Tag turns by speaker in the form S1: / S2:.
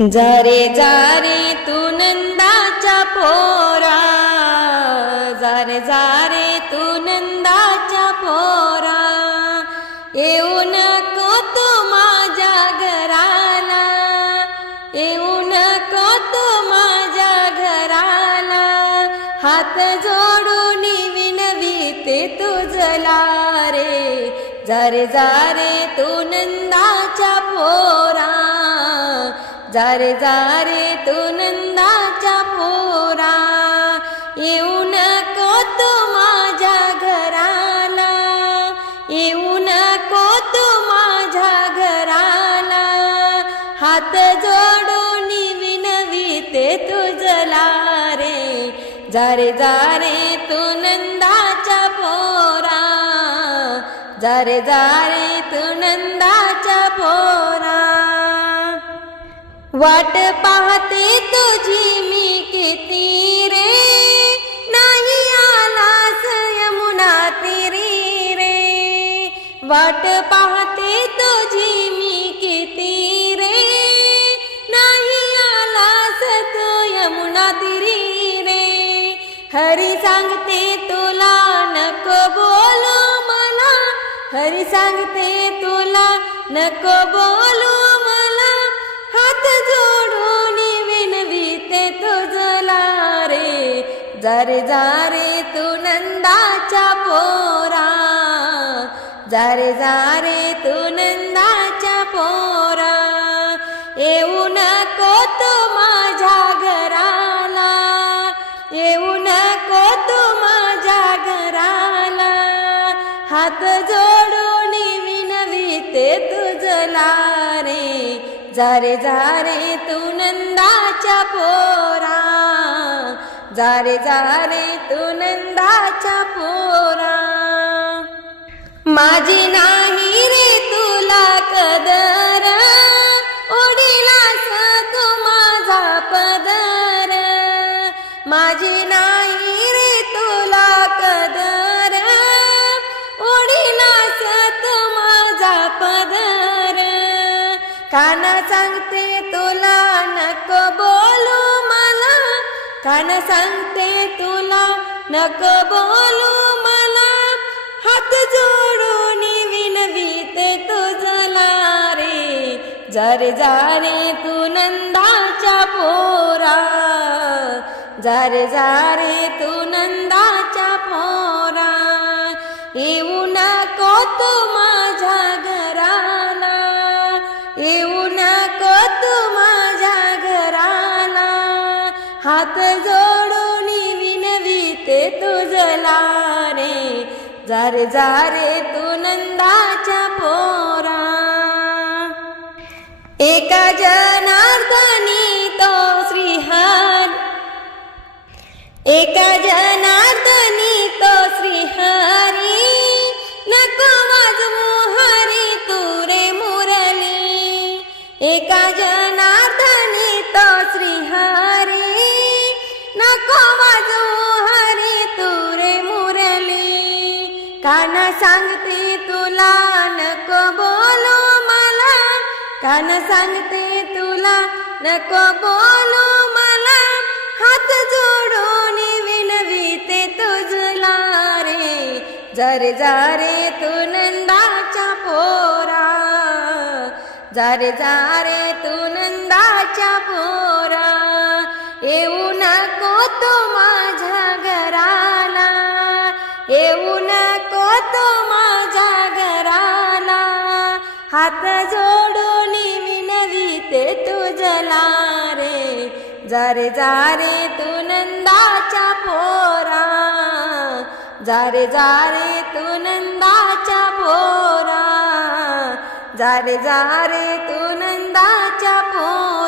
S1: जारे जारे तू नंदाच्या पोरा. जारे जारे तू नंदाच्या पोरा. येऊ नको तू माझ्या घराला येऊ नको तू माझ्या घराला हात जोडून विनवीते तुझला रे. जारे जारे तू नंदाच्या पोरा. जारे जारे तू नंदाच्या पोरा. येऊ नको तू माझ्या घराला. येऊ नको तू माझ्या घराला. हात जोडून विनवीते तुझला रे जारे जारे तू नंदाच्या पोरा. जारे जारे तू नंदाच्या पोरा. वाट पाहते तुझी मी किती रे? नाही आलास यमुना तिरी रे. वाट पाहते तुझी मी किती रे? नाही आलास तू यमुना तिरी रे. हरी सांगते तुला नको बोलू मला. हरी सांगते तुला नको बोलू जोडून विनवीते तुझला रे. जरे जारे तू नंदाच्या पोरा. जरे जारे तू नंदाच्या पोरा. येऊ नको तू माझ्या घराला. येऊ नको तू माझ्या घराला. हात जोडून विनवीते तुझला. जारे जारे तू नंदाच्या पोरा. जारे जारे तू नंदाच्या पोरा. काना सांगते तुला नको बोलू मला. काना सांगते तुला नको बोलू मला. हात जोडून विनवीते तुझला रे. जारे जारे तू नंदाच्या पोरा. जारे जारे तू नंदा तू माझ्या घराला. हात जोडून विनवीते तुझला रे जारे जारे तू नंदाच्या पोरा. एका जनार्दन एका जनार्दनी तो श्रीहरी. नको वाजू हरी तुरे मुरली. कान सांगते तुला नको बोलू मला. कान सांगते तुला नको बोलू मला. हात जोडून विनवीते तुझला रे. जरे जारे तू नंदाच्या पोर जारे जारे तू नंदाच्या पोरा. येऊ नको तो माझ्या घराला. येऊ नको तो माझ्या घराला. हात जोडून विनवीते तुझला रे. जारे जारे तू नंदाच्या पोरा. जारे जारे पोरा जारे जारे तू नंदाच्या पो